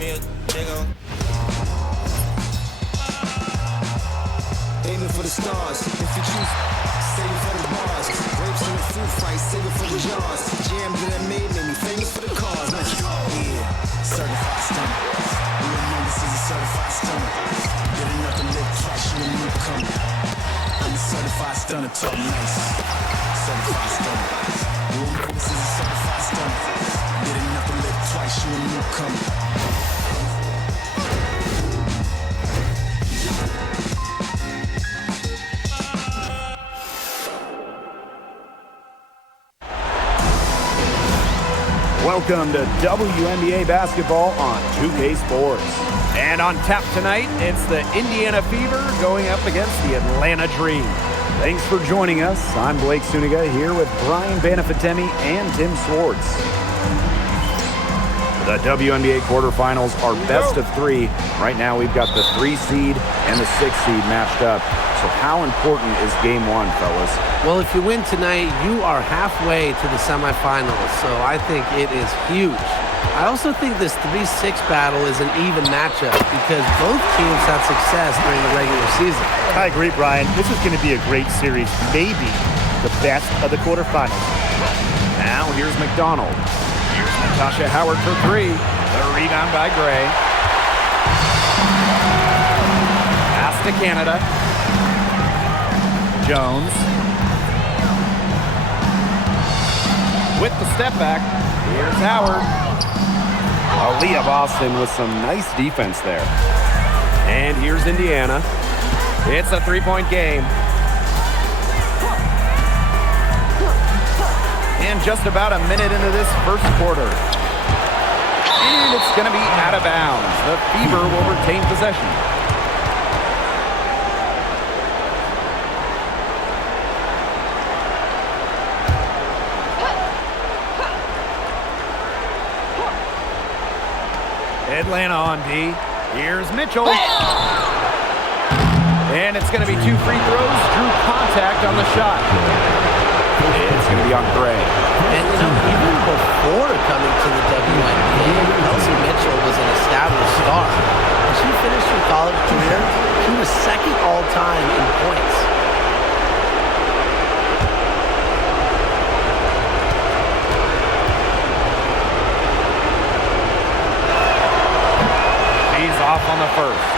me a nigga. Aiming for the stars. If you choose, save it for the bars. Grapes in the fruit fight, save it for the jars. Jam that made me famous for the cars. Yeah, certified stunner. We know this is a certified stunner. Good enough to live twice, you a newcomer. I'm a certified stunner, talk nice. Certified stunner. We know this is a certified stunner. Good enough to live twice, you a newcomer. Welcome to WNBA basketball on 2K Sports. And on tap tonight, it's the Indiana Fever going up against the Atlanta Dream. Thanks for joining us. I'm Blake Suniga here with Brian Banafitemi and Tim Swartz. The WNBA quarterfinals are best of three. Right now we've got the 3 seed and the 6 seed matched up. So how important is game one, fellas? Well, if you win tonight, you are halfway to the semifinals, so I think it is huge. I also think this 3-6 battle is an even matchup because both teams had success during the regular season. I agree, Brian. This is going to be a great series, maybe the best of the quarterfinals. Now here's McDonald. Here's Natasha Howard for 3. The rebound by Gray. Pass to Canada. Jones. With the step back, here's Howard. Aaliyah Boston with some nice defense there. And here's Indiana. It's a 3-point game. And just about a minute into this first quarter. And it's going to be out of bounds. The Fever will retain possession. Atlanta on D. Here's Mitchell. And it's going to be 2 free throws. Drew contact on the shot. It's going to be on Gray. And even before coming to the WNBA, Kelsey Mitchell was an established star. When she finished her college career, she was second all-time in points. Off on the first.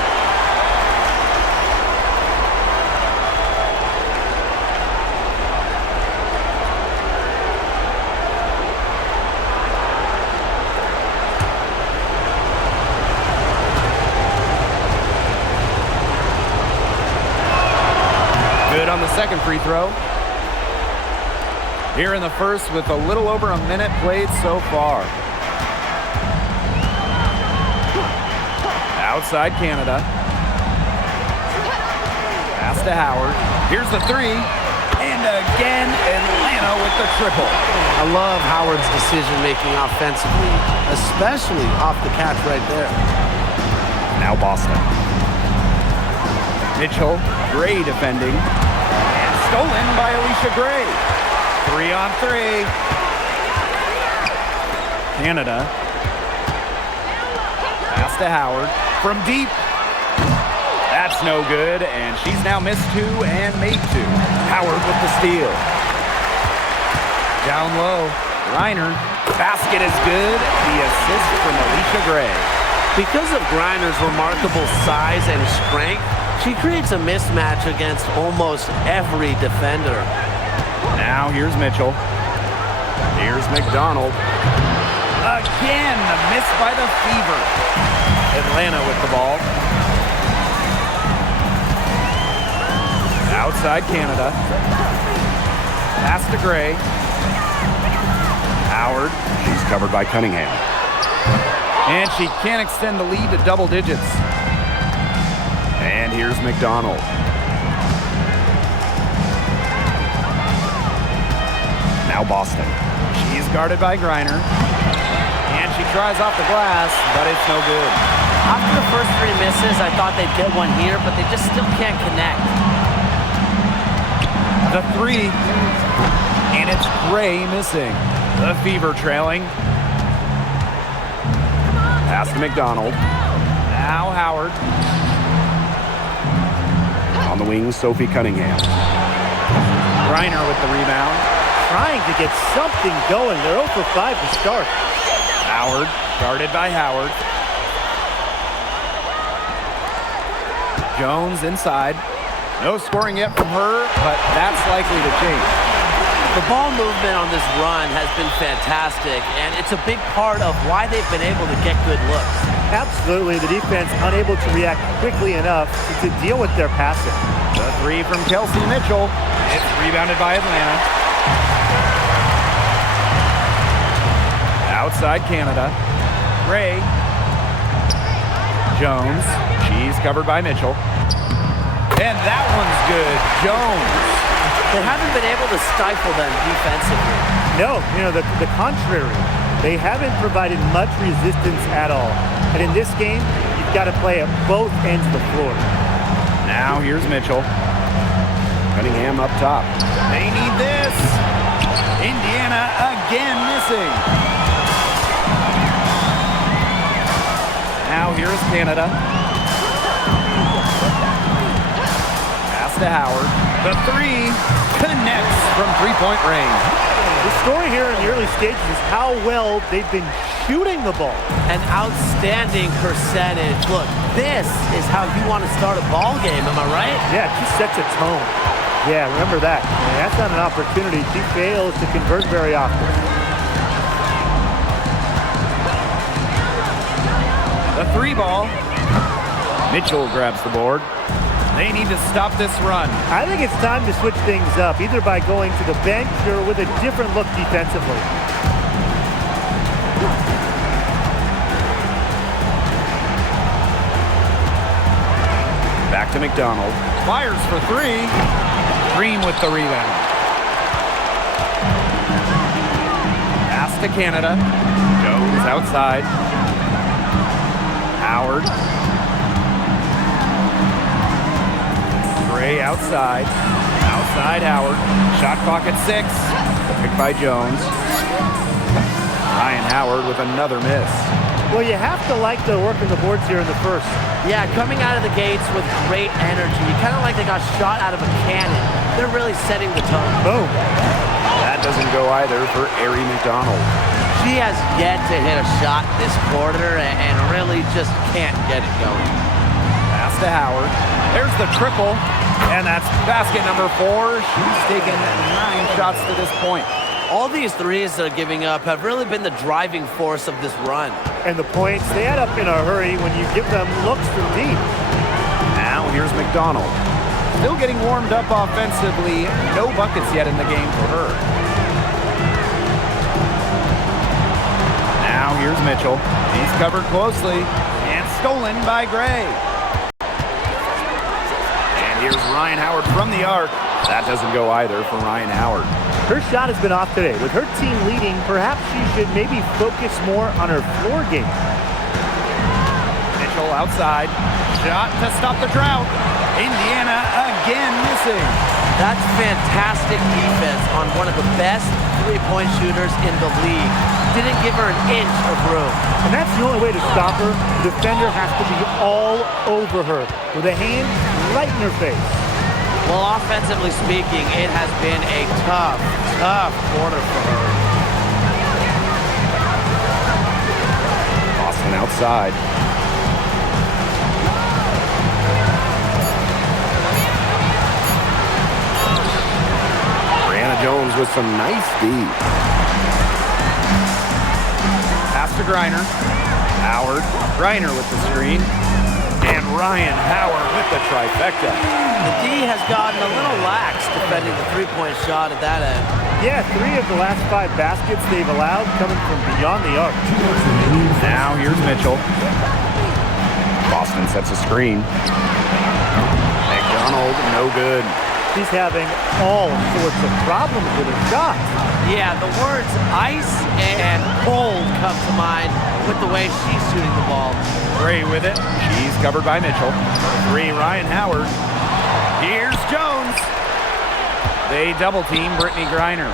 Good on the second free throw. Here in the first with a little over a minute played so far. Outside Canada. Pass to Howard. Here's the 3. And again, Atlanta with the triple. I love Howard's decision-making offensively, especially off the catch right there. Now Boston. Mitchell, Gray defending. And stolen by Alicia Gray. 3 on 3. Canada. Pass to Howard. From deep. That's no good, and she's now missed 2 and made 2. Howard with the steal. Down low. Griner. Basket is good. The assist from Alicia Gray. Because of Griner's remarkable size and strength, she creates a mismatch against almost every defender. Now here's Mitchell. Here's McDonald. Again, the miss by the Fever. Atlanta with the ball. Outside Canada. Pass to Gray. Howard. She's covered by Cunningham. And she can't extend the lead to double digits. And here's McDonald. Now Boston. She's guarded by Griner. And she tries off the glass, but it's no good. After the first 3 misses, I thought they'd get one here, but they just still can't connect. The 3, and it's Gray missing. The Fever trailing. Pass to McDonald. Now Howard. On the wing, Sophie Cunningham. Griner with the rebound. Trying to get something going. They're 0 for 5 to start. Howard, guarded by Howard. Jones inside. No scoring yet from her, but that's likely to change. The ball movement on this run has been fantastic, and it's a big part of why they've been able to get good looks. Absolutely. The defense unable to react quickly enough to deal with their passing. The three from Kelsey Mitchell. It's rebounded by Atlanta. Outside Canada. Gray. Jones. She's covered by Mitchell. And that one's good. Jones. They haven't been able to stifle them defensively. No, the contrary. They haven't provided much resistance at all. And in this game, you've got to play at both ends of the floor. Now here's Mitchell. Cunningham up top. They need this. Indiana again missing. Now here's Canada. Pass to Howard. The three connects from three-point range. The story here in the early stages is how well they've been shooting the ball. An outstanding percentage. Look, this is how you want to start a ball game, am I right? Yeah, it just sets a tone. Yeah, remember that. And that's not an opportunity. She fails to convert very often. The three ball. Mitchell grabs the board. They need to stop this run. I think it's time to switch things up, either by going to the bench or with a different look defensively. Back to McDonald. Fires for three. Green with the rebound. Pass to Canada. Jones outside. Howard. Gray outside. Outside Howard. Shot clock at 6. Picked by Jones. Ryan Howard with another miss. Well, you have to like the work on the boards here in the first. Yeah, coming out of the gates with great energy. Kind of like they got shot out of a cannon. They're really setting the tone. Boom. That doesn't go either for Ari McDonald. She has yet to hit a shot this quarter and really just can't get it going. Pass to Howard. There's the triple. And that's basket number 4. She's taken 9 shots to this point. All these threes they're giving up have really been the driving force of this run. And the points, they add up in a hurry when you give them looks from deep. Now here's McDonald. Still getting warmed up offensively. No buckets yet in the game for her. Now here's Mitchell. He's covered closely and stolen by Gray. And here's Ryan Howard from the arc. That doesn't go either for Ryan Howard. Her shot has been off today. With her team leading, perhaps she should maybe focus more on her floor game. Mitchell outside. Shot to stop the drought. Indiana again missing. That's fantastic defense on one of the best three-point shooters in the league. Didn't give her an inch of room. And that's the only way to stop her. The defender has to be all over her with a hand right in her face. Well, offensively speaking, it has been a tough quarter for her. Boston outside. Brianna Jones with some nice D. Pass to Griner. Howard. Griner with the screen. And Ryan Howard with the trifecta. The D has gotten a little lax defending the three-point shot at that end. Yeah, 3 of the last 5 baskets they've allowed coming from beyond the arc. Now here's Mitchell. Boston sets a screen. McDonald, no good. She's having all sorts of problems with her shot. Yeah, the words ice and cold come to mind with the way she's shooting the ball. Gray with it. She's covered by Mitchell. 3, Ryan Howard. Here's Jones. They double team Brittany Griner.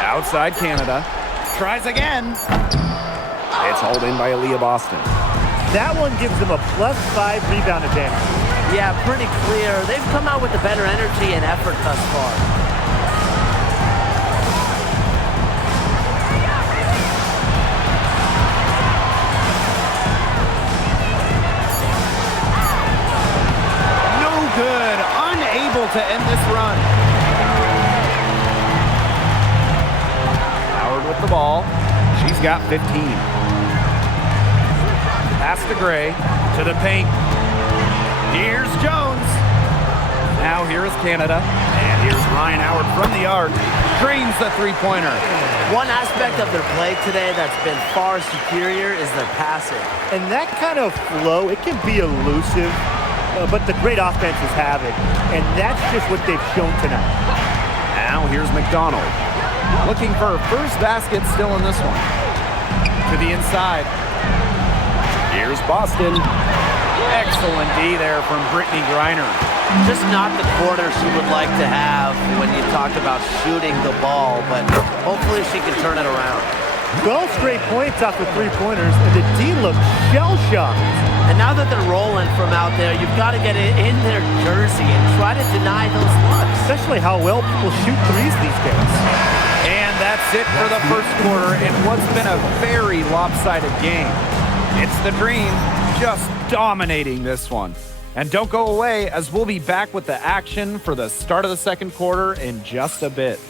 Outside Canada. Tries again. It's hauled in by Aaliyah Boston. That one gives them a +5 rebound advantage. Yeah, pretty clear. They've come out with the better energy and effort thus far. No good. Unable to end this run. Howard with the ball. She's got 15. Pass to Gray, to the paint. Here's Jones. Now here is Canada. And here's Ryan Howard from the arc. Drains the three-pointer. One aspect of their play today that's been far superior is their passing. And that kind of flow, it can be elusive, but the great offenses have it. And that's just what they've shown tonight. Now here's McDonald. Looking for her first basket still in this one. To the inside. Here's Boston. Excellent D there from Brittany Griner. Just not the quarter she would like to have when you talk about shooting the ball, but hopefully she can turn it around. 12 straight points off the three-pointers, and the D looks shell-shocked. And now that they're rolling from out there, you've got to get it in their jersey and try to deny those looks. Especially how well people shoot threes these days. And that's it for the first quarter in what's been a very lopsided game. It's the Dream just dominating this one. And don't go away, as we'll be back with the action for the start of the second quarter in just a bit.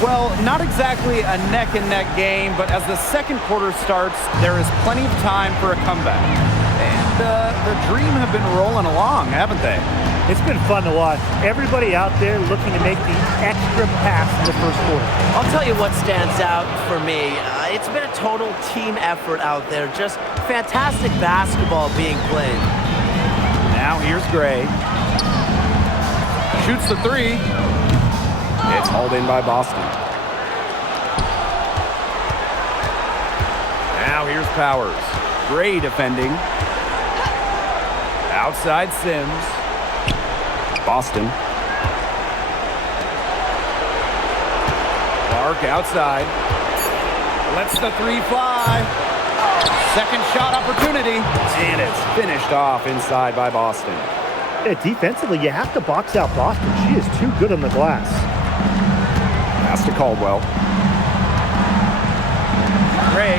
Well, not exactly a neck-and-neck game, but as the second quarter starts, there is plenty of time for a comeback. And the Dream have been rolling along, haven't they? It's been fun to watch. Everybody out there looking to make the extra pass in the first quarter. I'll tell you what stands out for me. It's been a total team effort out there. Just fantastic basketball being played. Now here's Gray. Shoots the three. It's hauled in by Boston. Now here's Powers. Gray defending. Outside Sims. Boston. Clark outside. Lets the three fly. Second shot opportunity. And it's finished off inside by Boston. Yeah, defensively, you have to box out Boston. She is too good on the glass. Pass to Caldwell. Gray.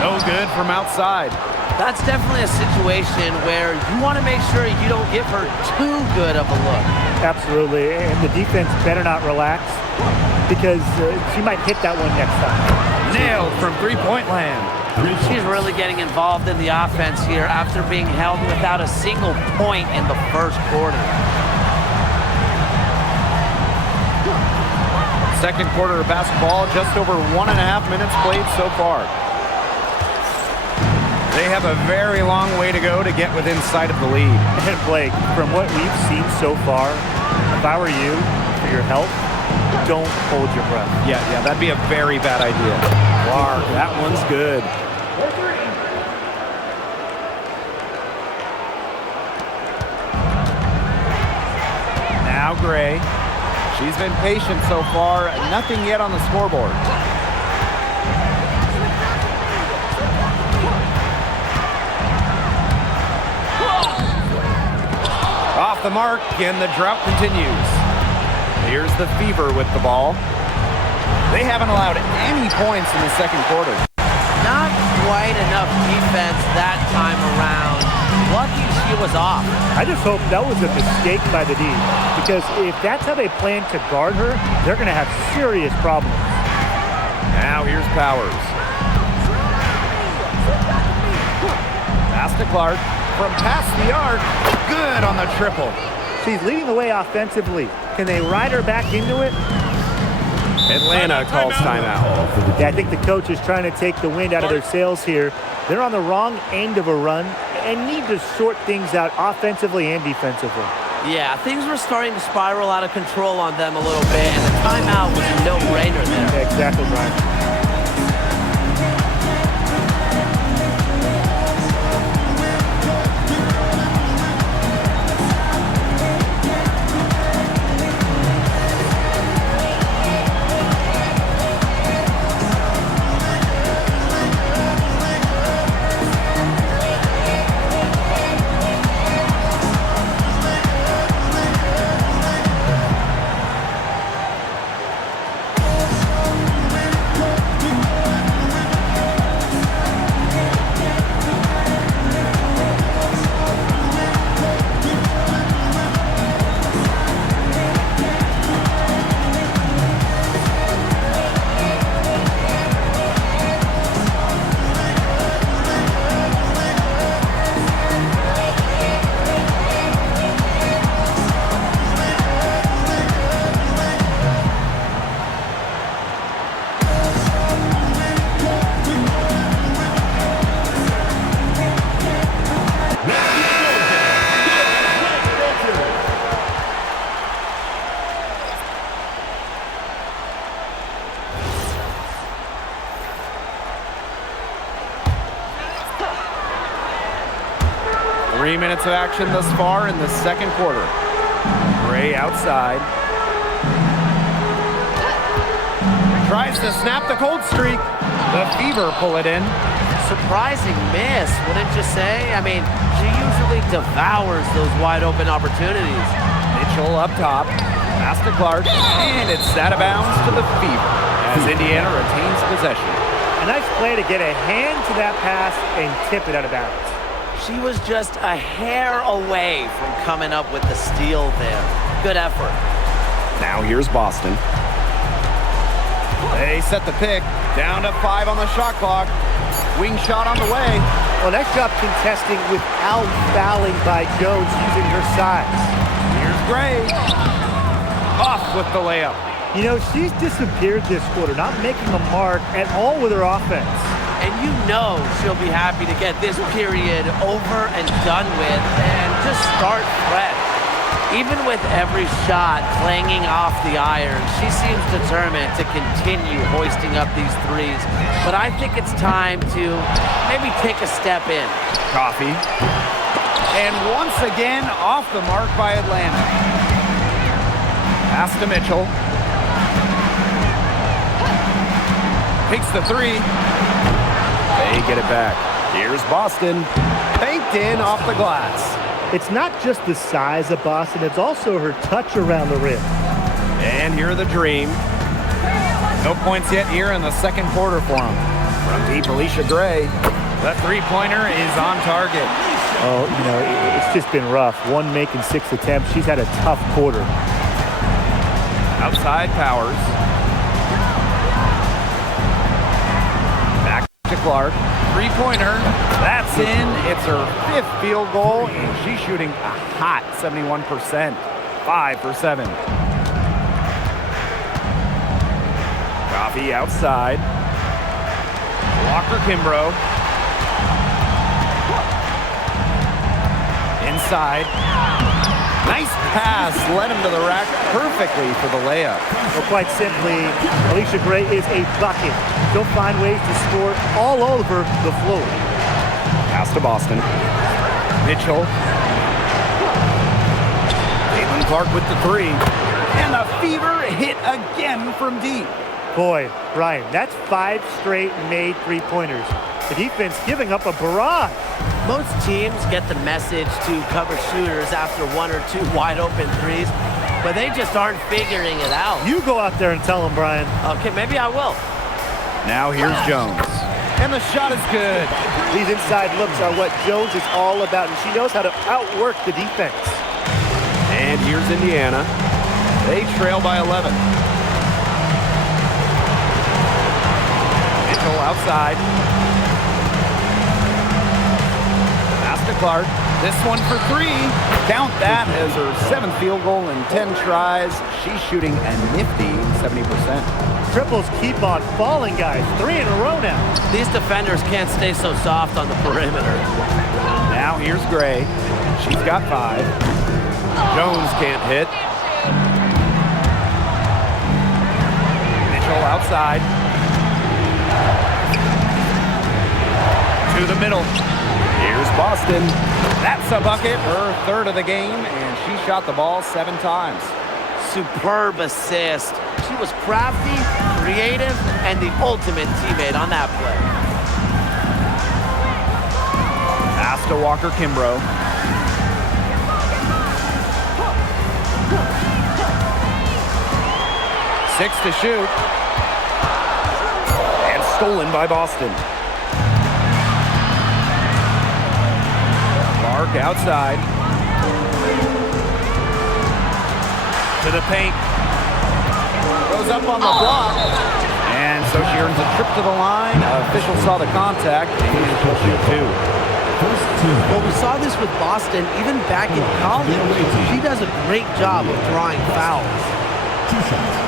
No good from outside. That's definitely a situation where you want to make sure you don't give her too good of a look. Absolutely, and the defense better not relax because she might hit that one next time. Nailed from three-point land. She's really getting involved in the offense here after being held without a single point in the first quarter. Second quarter of basketball, just over 1.5 minutes played so far. They have a very long way to go to get within sight of the lead. And Blake, from what we've seen so far, if I were you, for your health, don't hold your breath. Yeah, that'd be a very bad idea. Clark, that one's good. Now Gray. She's been patient so far. Nothing yet on the scoreboard. Off the mark, and the drought continues. Here's the Fever with the ball. They haven't allowed any points in the second quarter. Not quite enough defense that time around. Lucky she was off. I just hope that was a mistake by the D, because if that's how they plan to guard her, they're going to have serious problems. Now here's Powers. Pass to Clark. From past the arc, good on the triple. She's leading the way offensively. Can they ride her back into it? Atlanta calls timeout. Yeah, I think the coach is trying to take the wind out of their sails here. They're on the wrong end of a run and need to sort things out offensively and defensively. Yeah, things were starting to spiral out of control on them a little bit, and it's timeout was a no-brainer there. Yeah, exactly, Brian. Three minutes of action thus far in the second quarter. Gray outside. Tries to snap the cold streak. The Fever pull it in. Surprising miss, wouldn't you say? I mean, she usually devours those wide open opportunities. Mitchell up top. Pass to Clark. And it's out of bounds to the Fever as Indiana retains possession. A nice play to get a hand to that pass and tip it out of bounds. She was just a hair away from coming up with the steal there. Good effort. Now here's Boston. They set the pick. Down to 5 on the shot clock. Wing shot on the way. Well, nice job contesting without fouling by Jones using her size. Here's Gray. Off with the layup. You know, she's disappeared this quarter, not making a mark at all with her offense. And you know she'll be happy to get this period over and done with and just start fresh. Even with every shot clanging off the iron, she seems determined to continue hoisting up these threes. But I think it's time to maybe take a step in. Coffee. And once again, off the mark by Atlanta. Pass to Mitchell. Takes the three. They get it back. Here's Boston. Banked in off the glass. It's not just the size of Boston, it's also her touch around the rim. And here are the Dream. No points yet here in the second quarter for them. From deep, Alicia Gray. The three-pointer is on target. Oh, you know, it's just been rough. 1 making 6 attempts. She's had a tough quarter. Outside Powers. Back to Clark. Three-pointer. That's in. It's her 5th field goal, and she's shooting a hot 71%. 5 for 7. Coffee outside. Walker Kimbrough. Inside. Nice pass. Led him to the rack perfectly for the layup. Well, quite simply, Alicia Gray is a bucket. She'll find ways to score all over the floor. Pass to Boston. Mitchell. Caitlin Clark with the three. And the Fever hit again from deep. Boy, Brian, that's 5 straight made three-pointers. The defense giving up a barrage. Most teams get the message to cover shooters after 1 or 2 wide open threes, but they just aren't figuring it out. You go out there and tell them, Brian. Okay, maybe I will. Now here's Jones. And the shot is good. These inside looks are what Jones is all about, and she knows how to outwork the defense. And here's Indiana. They trail by 11. Mitchell outside. Pass to Clark. This one for 3. Count that as her 7th field goal in 10 tries. She's shooting a nifty 70%. Triples keep on falling, guys. 3 in a row now. These defenders can't stay so soft on the perimeter. Now here's Gray. She's got 5. Jones can't hit. Mitchell outside. To the middle. Here's Boston. That's a bucket, her third of the game, and she shot the ball 7 times. Superb assist. She was crafty, creative, and the ultimate teammate on that play. Pass to Walker Kimbrough. Six to shoot. And stolen by Boston. Clark outside. To the paint. Goes up on the block. And so she earns a trip to the line. Official saw the contact, and she'll shoot 2. Well, we saw this with Boston even back in college. She does a great job of drawing fouls. 2 shots.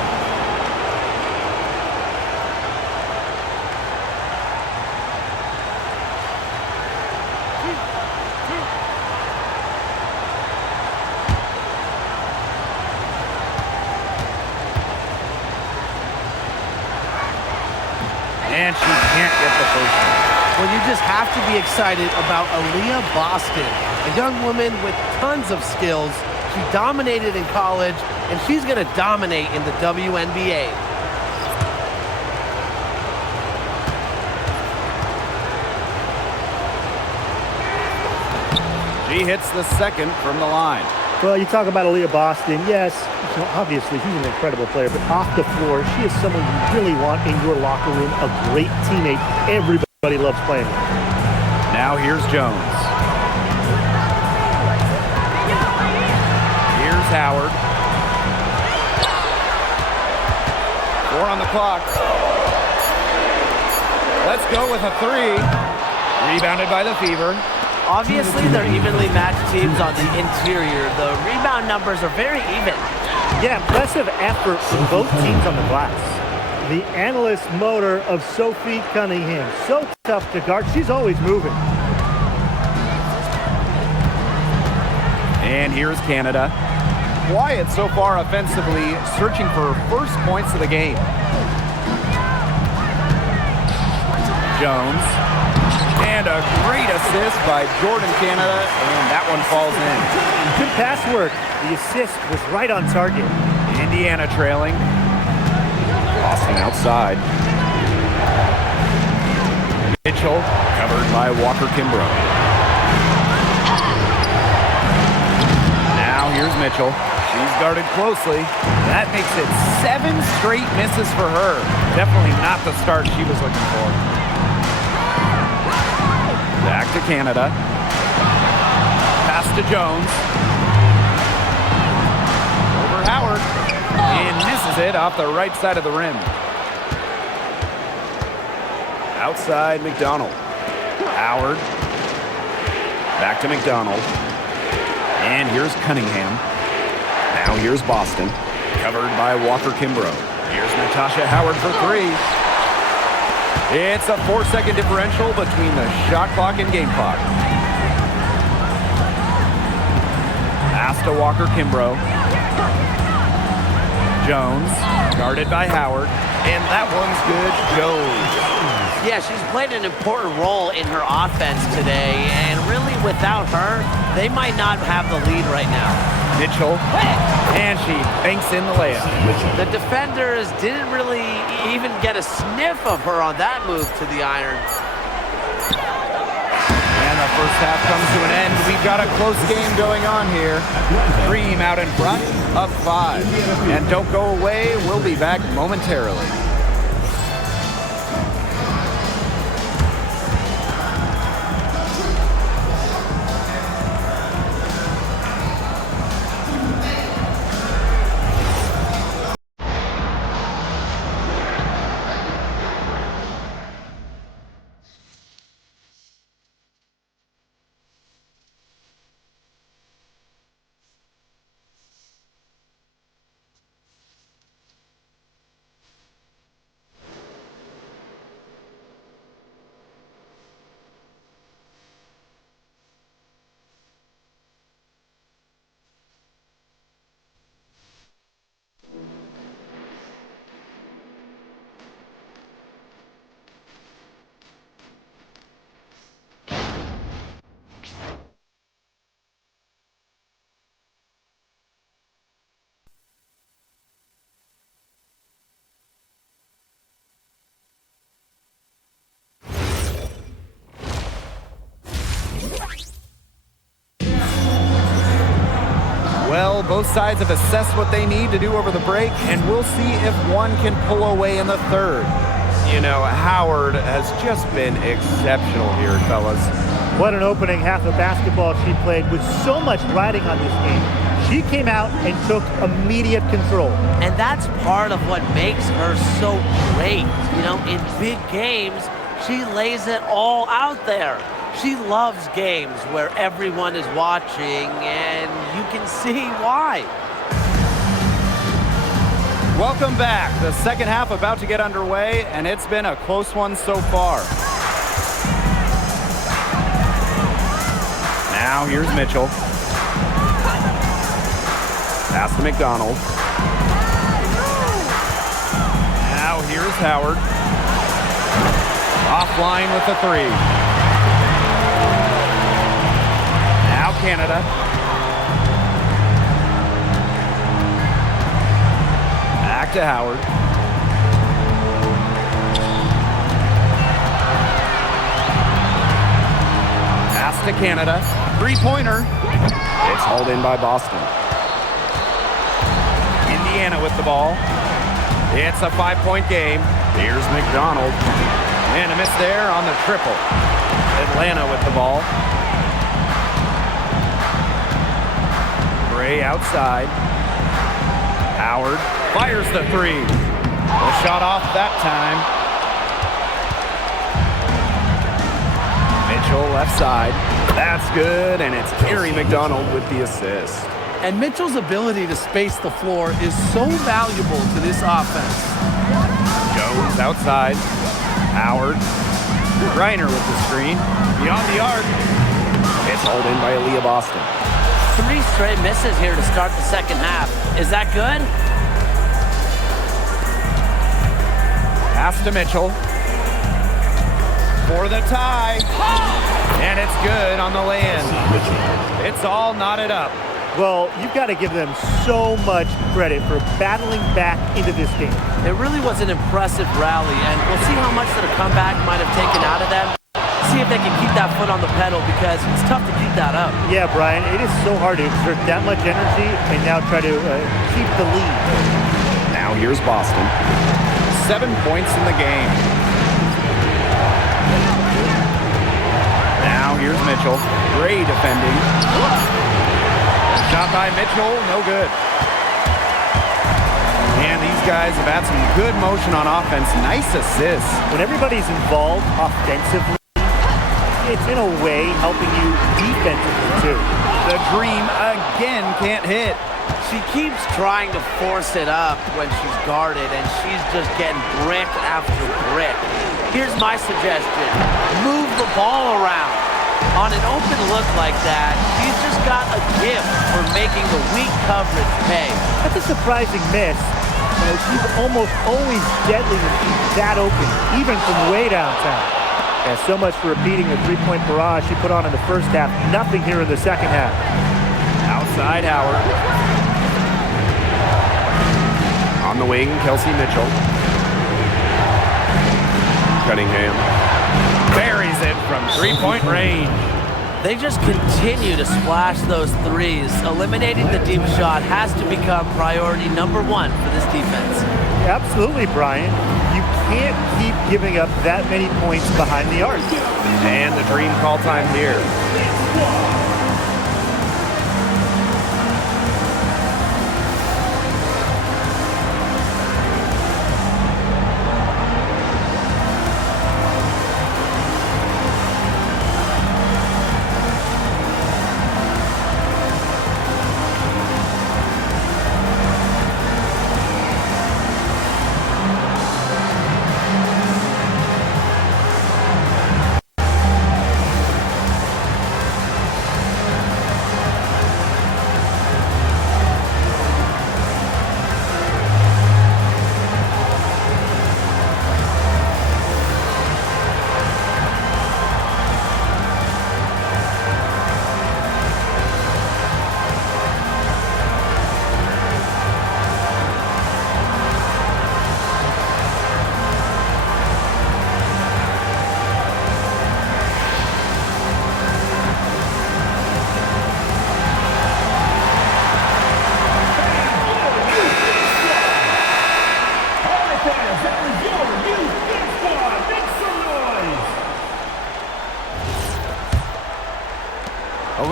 And she can't get the first one. Well, you just have to be excited about Aaliyah Boston, a young woman with tons of skills. She dominated in college, and she's going to dominate in the WNBA. She hits the second from the line. Well, you talk about Aaliyah Boston. Yes, obviously she's an incredible player, but off the floor, she is someone you really want in your locker room, a great teammate. Everybody loves playing with. Now here's Jones. Here's Howard. 4 on the clock. Let's go with a 3. Rebounded by the Fever. Obviously, they're evenly matched teams on the interior. The rebound numbers are very even. Yeah, impressive effort from both teams on the glass. The analyst motor of Sophie Cunningham. So tough to guard. She's always moving. And here's Canada. Quiet so far offensively, searching for first points of the game. Jones. And a great assist by Jordan Canada, and that one falls in. Good pass work. The assist was right on target. Indiana trailing. Boston outside. Mitchell covered by Walker Kimbrough. Now here's Mitchell. She's guarded closely. That makes it 7 straight misses for her. Definitely not the start she was looking for. Back to Canada. Pass to Jones. Over Howard. And misses it off the right side of the rim. Outside McDonald. Howard. Back to McDonald. And here's Cunningham. Now here's Boston. Covered by Walker Kimbrough. Here's Natasha Howard for 3. It's a 4-second differential between the shot clock and game clock. Pass to Walker Kimbrough. Jones, guarded by Howard, and that one's good. Jones. Yeah, she's played an important role in her offense today, and really without her, they might not have the lead right now. Mitchell, and she banks in the layup. The defenders didn't really even get a sniff of her on that move to the iron. And the first half comes to an end. We've got a close game going on here. Dream out in front, up 5. And don't go away, we'll be back momentarily. Both sides have assessed what they need to do over the break, and we'll see if one can pull away in the third. You know, Howard has just been exceptional here, fellas. What an opening half of basketball she played with so much riding on this game. She came out and took immediate control. And that's part of what makes her so great. You know, in big games, she lays it all out there. She loves games where everyone is watching, and you can see why. Welcome back. The second half about to get underway, and it's been a close one so far. Now here's Mitchell. Pass to McDonald. Now here's Howard. Offline with the three. Now Canada. Back to Howard. Pass to Canada. Three-pointer. It's hauled in by Boston. Indiana with the ball. It's a 5-point game. Here's McDonald. And a miss there on the triple. Atlanta with the ball. Gray outside. Howard fires the three. The shot off that time. Mitchell left side. That's good, and it's Kerry McDonald with the assist. And Mitchell's ability to space the floor is so valuable to this offense. Jones outside. Howard. Reiner with the screen. Beyond the arc. It's hauled in by Aaliyah Boston. 3 straight misses here to start the second half. Is that good? Pass to Mitchell. For the tie. And it's good on the lay-in. It's all knotted up. Well, you've got to give them so much credit for battling back into this game. It really was an impressive rally, and we'll see how much that a comeback might have taken out of them. See if they can keep that foot on the pedal, because it's tough to keep that up. Yeah, Brian, it is so hard to exert that much energy and now try to keep the lead. Now here's Boston. 7 points in the game. Now here's Mitchell. Gray defending. Shot by Mitchell, no good. And these guys have had some good motion on offense. Nice assists. When everybody's involved offensively, it's in a way helping you defensively too. The dream again can't hit. She keeps trying to force it up when she's guarded, and she's just getting brick after brick. Here's my suggestion. Move the ball around. On an open look like that, she's just got a gift for making the weak coverage pay. That's a surprising miss. She's almost always deadly when she's that open, even from way downtown. And so much for repeating the three-point barrage she put on in the first half. Nothing here in the second half. Outside Howard. On the wing, Kelsey Mitchell. Cunningham buries it from three-point range. They just continue to splash those threes. Eliminating the deep shot has to become priority number 1 for this defense. Absolutely, Brian. You can't keep giving up that many points behind the arc. And the dream call time here.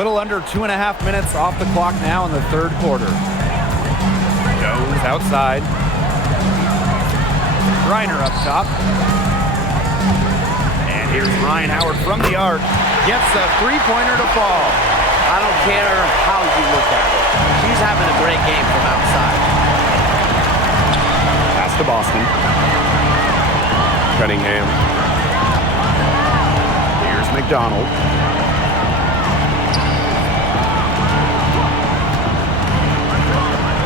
little under 2.5 minutes off the clock now in the third quarter. Jones outside. Griner up top. And here's Ryan Howard from the arc. Gets a three-pointer to fall. I don't care how you look at it. She's having a great game from outside. Pass to Boston. Cunningham. Here's McDonald.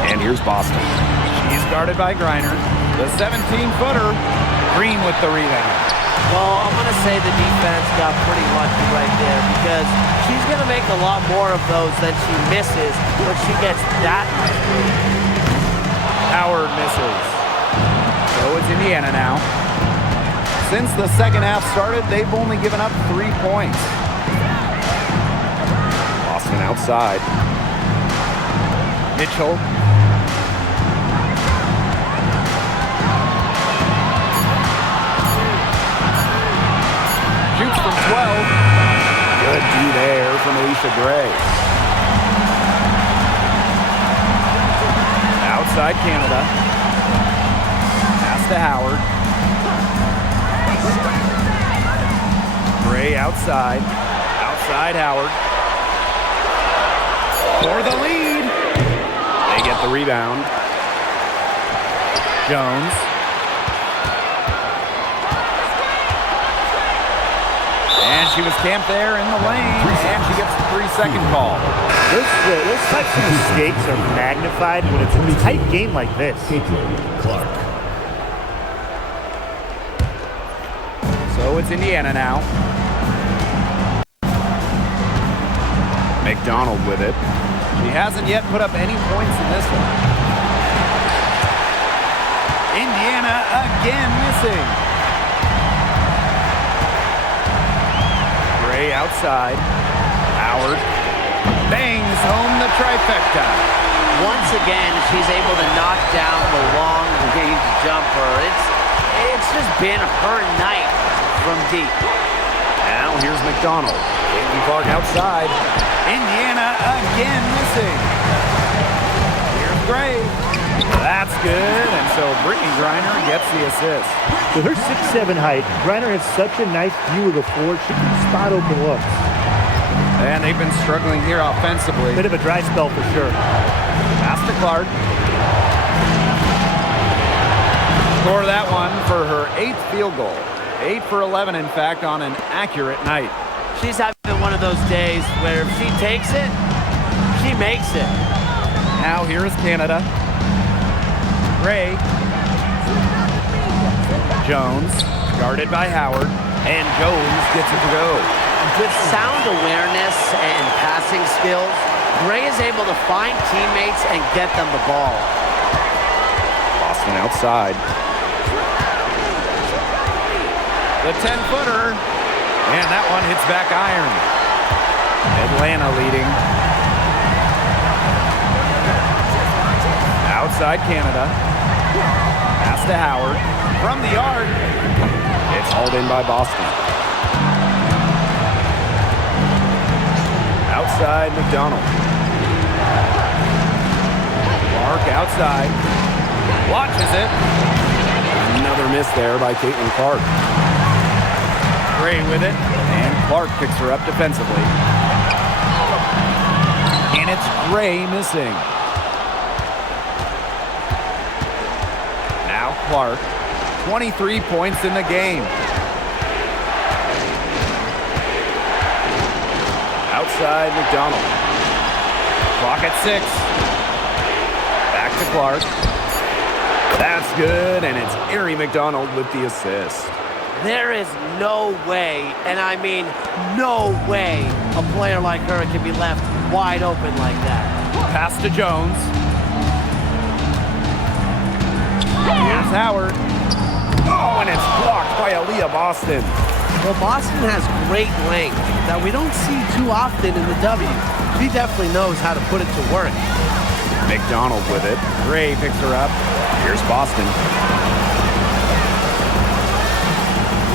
And here's Boston. She's guarded by Griner. The 17-footer. Green with the rebound. Well, I'm going to say the defense got pretty lucky right there because she's going to make a lot more of those than she misses, but she gets that much. Howard misses. So it's Indiana now. Since the second half started, they've only given up 3 points. Boston outside. Mitchell. Shoots from 12. Good D there from Alicia Gray. Outside Canada. Pass to Howard. Gray outside. Outside Howard. For the lead. They get the rebound. Jones. And she was camped there in the lane, and she gets the 3-second call. Those types of mistakes are magnified when it's a tight game like this. Clark. So it's Indiana now. McDonald with it. She hasn't yet put up any points in this one. Indiana again missing. Gray outside. Howard bangs home the trifecta. Once again, she's able to knock down the long-range jumper. It's just been her night from deep. Now here's McDonald. Caitlin Clark outside. Indiana again missing. Here's Gray. That's good, and so Brittany Griner gets the assist. With her 6'7" height, Griner has such a nice view of the floor. She can spot open looks. And they've been struggling here offensively. Bit of a dry spell for sure. Pass to Clark. Score that one for her 8th field goal. 8 for 11, in fact, on an accurate night. She's having one of those days where if she takes it, she makes it. Now here is Canada. Gray. Jones, guarded by Howard, and Jones gets it to go. With sound awareness and passing skills, Gray is able to find teammates and get them the ball. Boston outside. The 10-footer, and that one hits back iron. Atlanta leading. Outside Canada. Pass to Howard. From the arc. It's hauled in by Boston. Outside McDonald. Clark outside. Watches it. Another miss there by Caitlin Clark. Gray with it. And Clark picks her up defensively. And it's Gray missing. Now Clark. 23 points in the game. Outside McDonald. Clock at 6. Back to Clark. That's good, and it's Erie McDonald with the assist. There is no way, and I mean no way, a player like her can be left wide open like that. Pass to Jones. Here's Howard. Oh, and it's blocked by Aaliyah Boston. Well, Boston has great length that we don't see too often in the W. She definitely knows how to put it to work. McDonald with it. Gray picks her up. Here's Boston.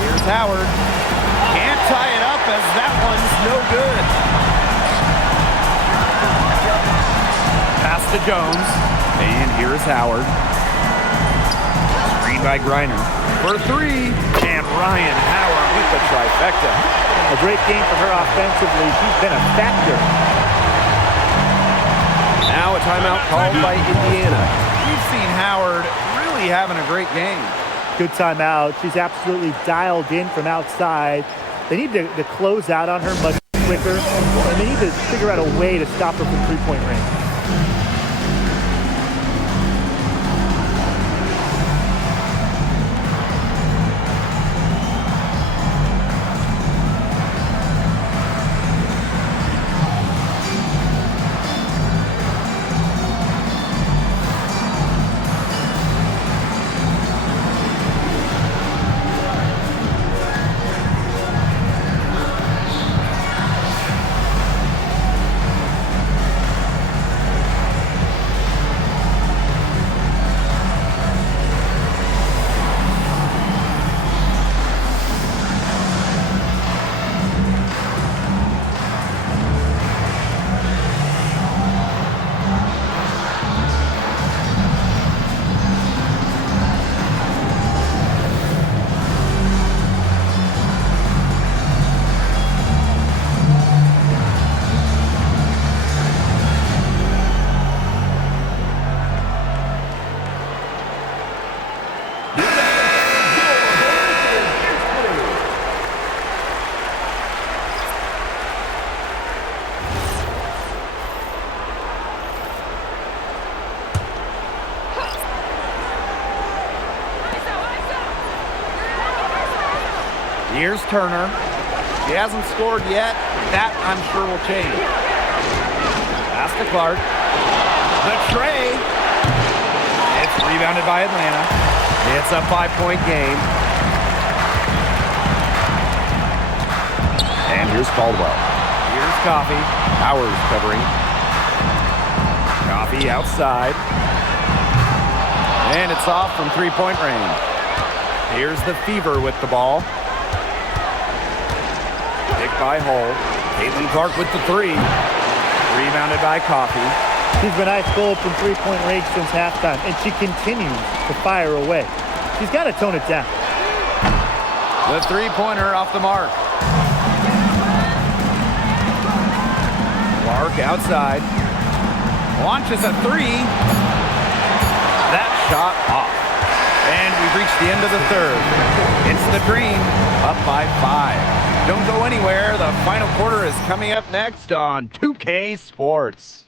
Here's Howard. Can't tie it up as that one's no good. Pass to Jones. And here's Howard. Screen by Griner. For three. And Ryan Howard with the trifecta. A great game for her offensively. She's been a factor. Now a timeout called by Indiana. We've seen Howard really having a great game. Good timeout. She's absolutely dialed in from outside. They need to close out on her much quicker, and they need to figure out a way to stop her from three-point range. Here's Turner. She hasn't scored yet. That, I'm sure, will change. Pass to Clark. The tray. It's rebounded by Atlanta. It's a 5-point game. And here's Caldwell. Here's Coffey. Powers covering. Coffey outside. And it's off from three-point range. Here's the Fever with the ball. Picked by Hull. Caitlin Clark with the three. Rebounded by Coffey. She's been ice cold from three-point range since halftime, and she continues to fire away. She's got to tone it down. The three-pointer off the mark. Clark outside. Launches a three. That shot off. And we've reached the end of the third. It's the Dream up by 5. Don't go anywhere. The final quarter is coming up next on 2K Sports.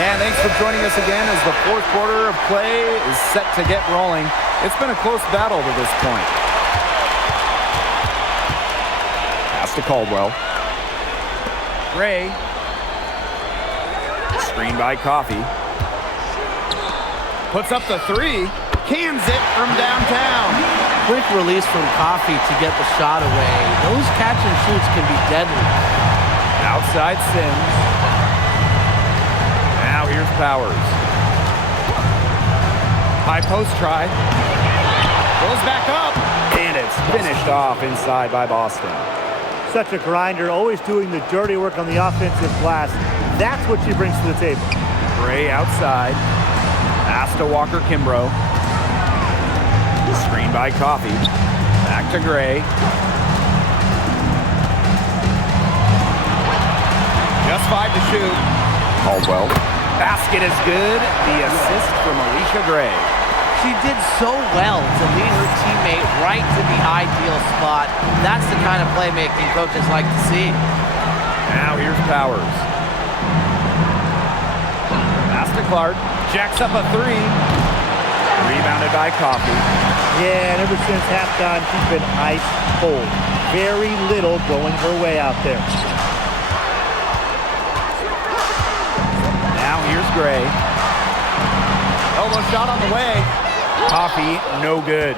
And thanks for joining us again as the fourth quarter of play is set to get rolling. It's been a close battle to this point. Pass to Caldwell. Gray. Screen by Coffey. Puts up the three. Cans it from downtown. Quick release from Coffey to get the shot away. Those catch and shoots can be deadly. Outside Sims. Now here's Powers. High post try. Goes back up. And it's finished off inside by Boston. Such a grinder, always doing the dirty work on the offensive glass. That's what she brings to the table. Gray outside. Pass to Walker Kimbrough. Screen by Coffey. Back to Gray. Just 5 to shoot. Caldwell. Basket is good. The assist from Alicia Gray. She did so well to lead her teammate right to the ideal spot. That's the kind of playmaking coaches like to see. Now here's Powers. Pass to Clark. Jacks up a three. Rebounded by Coffey. Yeah, and ever since halftime, she's been ice cold. Very little going her way out there. Now here's Gray. Elbow shot on the way. Coffey, no good.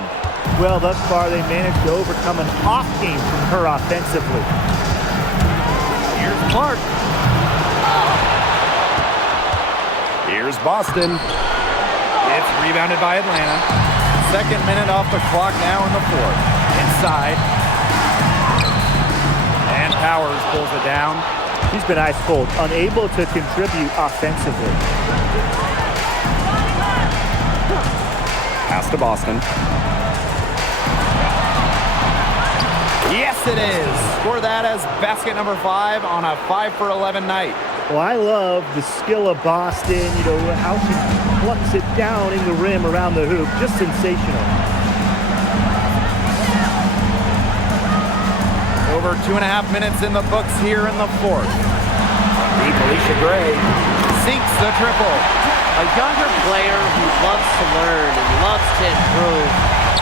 Well, thus far, they managed to overcome an off game from her offensively. Here's Clark. Here's Boston. It's rebounded by Atlanta. Second minute off the clock now in the fourth. Inside. And Powers pulls it down. She's been ice cold, unable to contribute offensively. Pass to Boston. Yes, it is. Score that as basket number 5 on a 5 for 11 night. Well, I love the skill of Boston, you know, how she plucks it down in the rim around the hoop. Just sensational. Over 2.5 minutes in the books here in the fourth. Deep Alicia Gray sinks the triple. A younger player who loves to learn and loves to improve.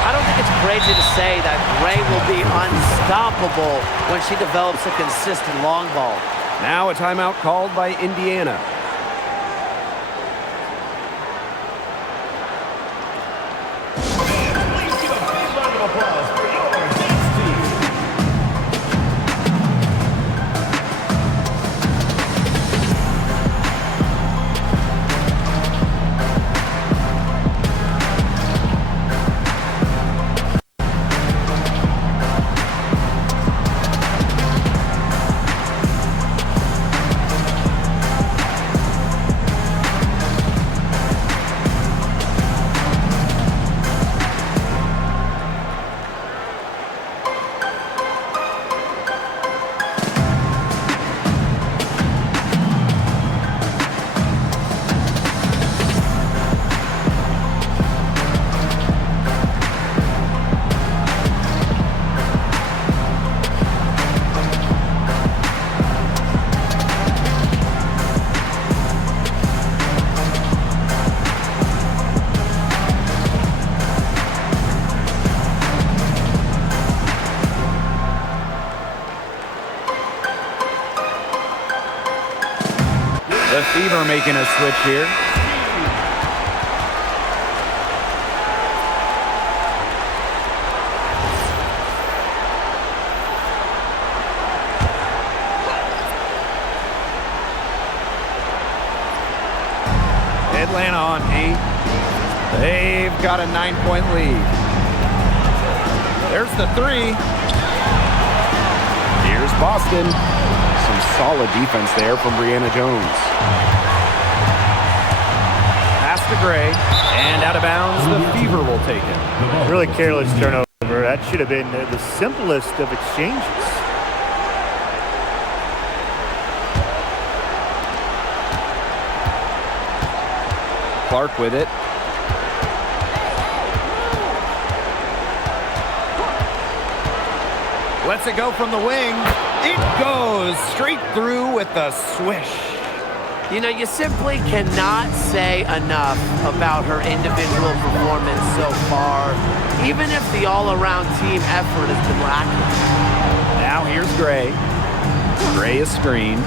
I don't think it's crazy to say that Gray will be unstoppable when she develops a consistent long ball. Now a timeout called by Indiana. The Fever making a switch here. Atlanta on 8. They've got a 9-point lead. There's the 3. Here's Boston. Some solid defense there from Brianna Jones. Pass to Gray, and out of bounds, the Fever will take it. Really careless turnover. That should have been the simplest of exchanges. Clark with it. Lets it go from the wing. It goes straight through with the swish. You know, you simply cannot say enough about her individual performance so far, even if the all-around team effort has been lacking. Now here's Gray. Gray is screened.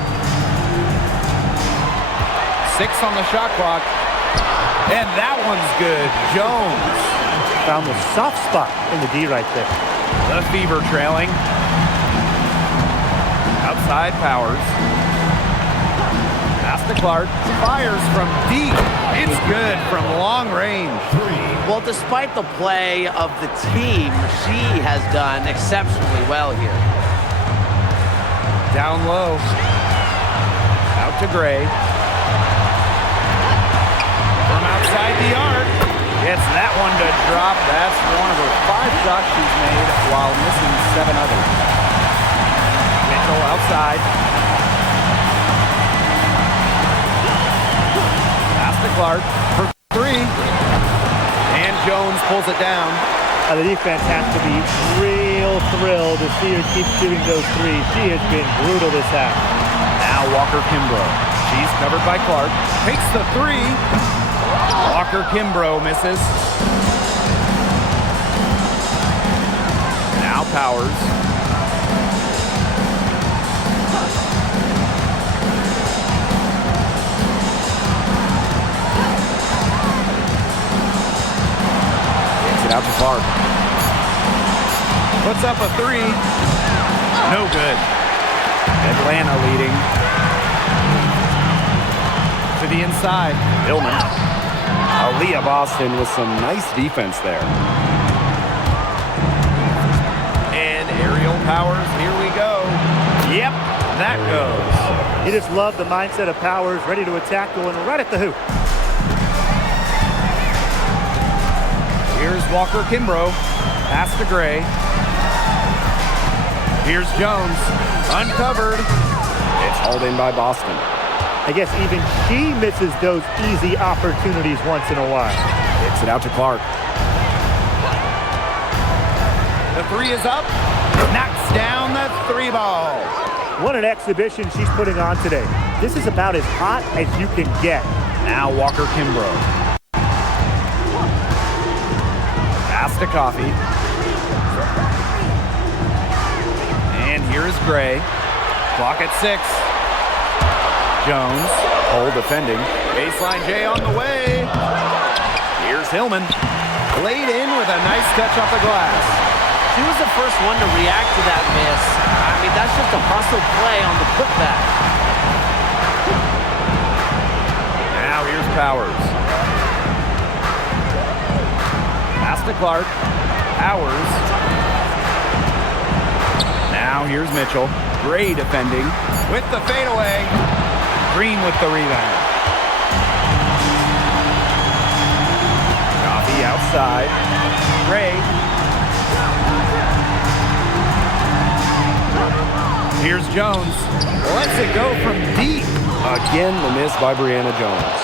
6 on the shot clock. And that one's good. Jones. Found the soft spot in the D right there. The Fever trailing. Outside Powers. Pass to Clark. Fires from deep. It's good from long range. Well, despite the play of the team, she has done exceptionally well here. Down low. Out to Gray. From outside the arc. Gets that one to drop. That's one of her 5 shots she's made while missing 7 others. Mitchell outside. Pass to Clark for 3. And Jones pulls it down. The defense has to be real thrilled to see her keep shooting those threes. She has been brutal this half. Now Walker Kimbrough. She's covered by Clark. Takes the three. Walker Kimbrough misses. Now Powers. Takes it out to Clark. Puts up a three. No good. Atlanta leading. To the inside. Hillman. Aaliyah Boston with some nice defense there. And aerial Powers. Here we go. Yep, that goes. You just love the mindset of Powers, ready to attack, going right at the hoop. Here's Walker Kimbrough. Pass to Gray. Here's Jones. Uncovered. It's hauled in by Boston. I guess even she misses those easy opportunities once in a while. Kicks it out to Clark. The three is up. Knocks down the three ball. What an exhibition she's putting on today. This is about as hot as you can get. Now Walker Kimbrough. Pass to Coffey. And here's Gray. Clock at 6. Jones, hole defending. Baseline J on the way. Here's Hillman. Laid in with a nice touch off the glass. She was the first one to react to that miss. I mean, that's just a hustle play on the putback. Now here's Powers. Pass to Clark. Powers. Now here's Mitchell. Gray defending with the fadeaway. Green with the rebound. Coffey outside. Gray. Here's Jones. Lets it go from deep. Again, the miss by Brianna Jones.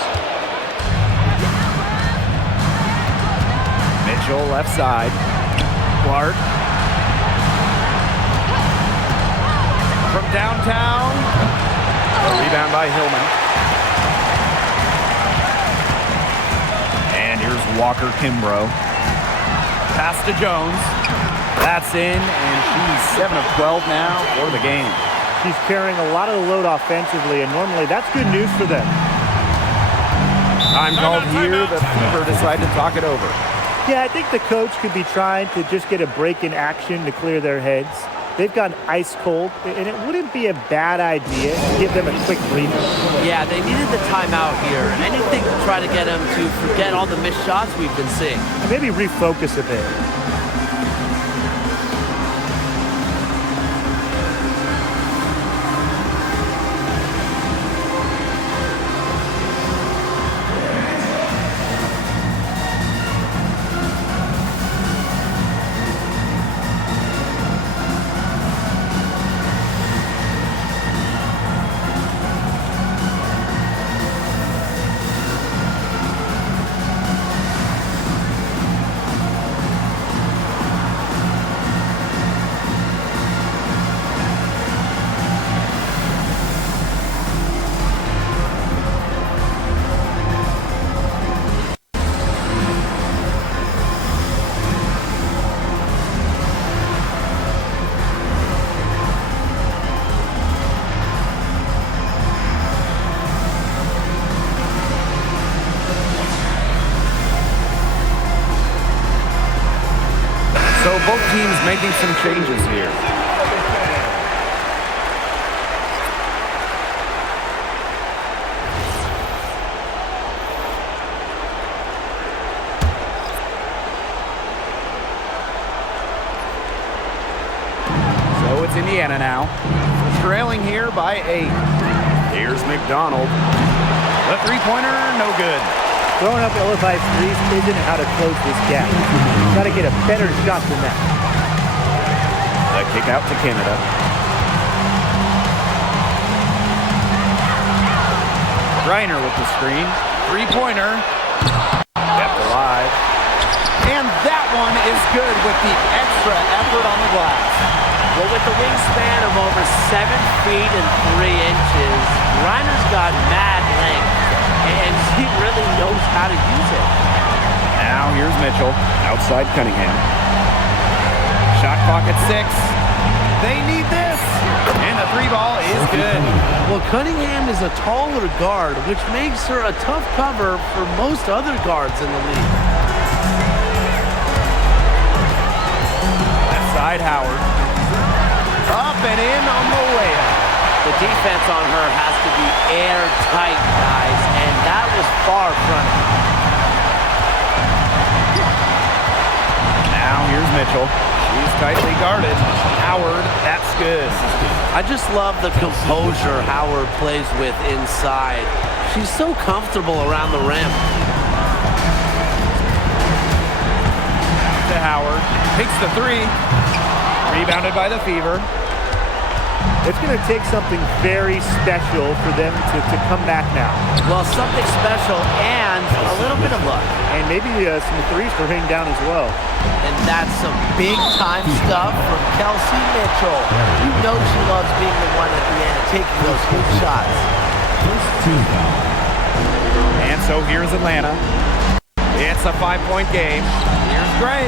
Mitchell left side. Clark. From downtown. A rebound by Hillman. And here's Walker Kimbrough. Pass to Jones. That's in, and she's 7 of 12 now for the game. She's carrying a lot of the load offensively, and normally that's good news for them. Time called here. The Fever decide to talk it over. Yeah, I think the coach could be trying to just get a break in action to clear their heads. They've gone ice cold, and it wouldn't be a bad idea to give them a quick breather. Yeah, they needed the timeout here. Anything to try to get them to forget all the missed shots we've been seeing. Maybe refocus a bit. So both teams making some changes here. So it's Indiana now, trailing here by 8. Here's McDonald. The three-pointer, no good. Throwing up ill-advised threes isn't how to close this gap. You've got to get a better shot than that. The kick out to Canada. Griner with the screen. Three-pointer. Kept alive. is good with the extra effort on the glass. Well, with the wingspan of over 7 feet and 3 inches, Reiner's got mad length, and she really knows how to use it. Now here's Mitchell, outside Cunningham. Shot clock at 6. They need this. And the 3 ball is good. Well, Cunningham is a taller guard, which makes her a tough cover for most other guards in the league. Left side, Howard. Up and in on the layup. The defense on her has to be airtight, guys, and that was far from it. Now here's Mitchell. She's tightly guarded. Howard, that's good. I just love the composure Howard plays with inside. She's so comfortable around the rim. To Howard. Takes the 3. Rebounded by the Fever. It's going to take something very special for them to come back now. Well, something special and a little bit of luck. And maybe some threes to rain down as well. And that's some big-time stuff from Kelsey Mitchell. You know she loves being the one at the end, taking those huge shots. And so here's Atlanta. It's a 5-point game. Here's Gray.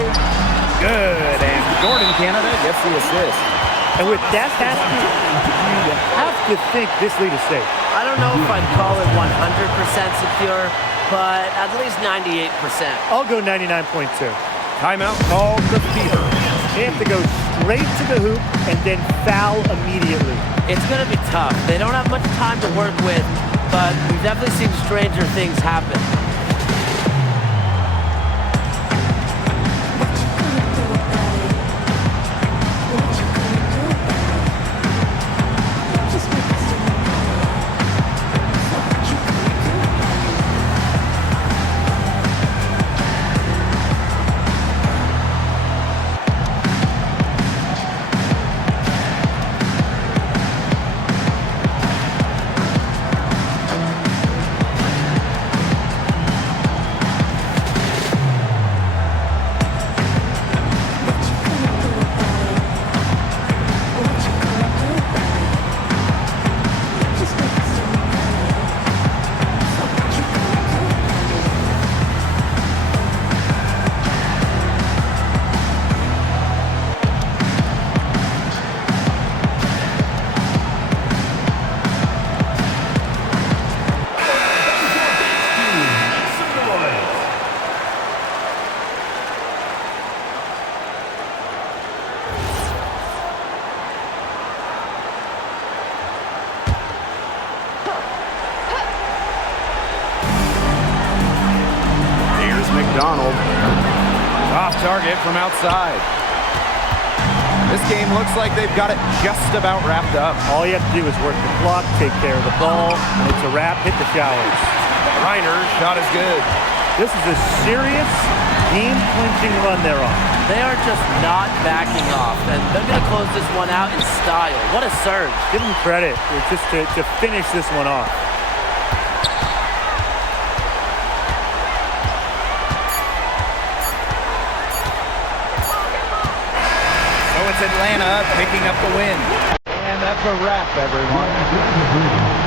Good. And Jordan Canada gets the assist. And with that basket, you have to think this lead is safe. I don't know if I'd call it 100% secure, but at least 98%. I'll go 99.2. Timeout called the Fever. They have to go straight to the hoop and then foul immediately. It's going to be tough. They don't have much time to work with, but we've definitely seen stranger things happen. McDonald. Off target from outside. This game looks like they've got it just about wrapped up. All you have to do is work the clock, take care of the ball, and it's a wrap. Hit the showers. Reiner's shot is good. This is a serious game-clinching run they're on. They are just not backing off, and they're going to close this one out in style. What a surge. Give them credit just to finish this one off. So it's Atlanta picking up the win. And that's a wrap, everyone.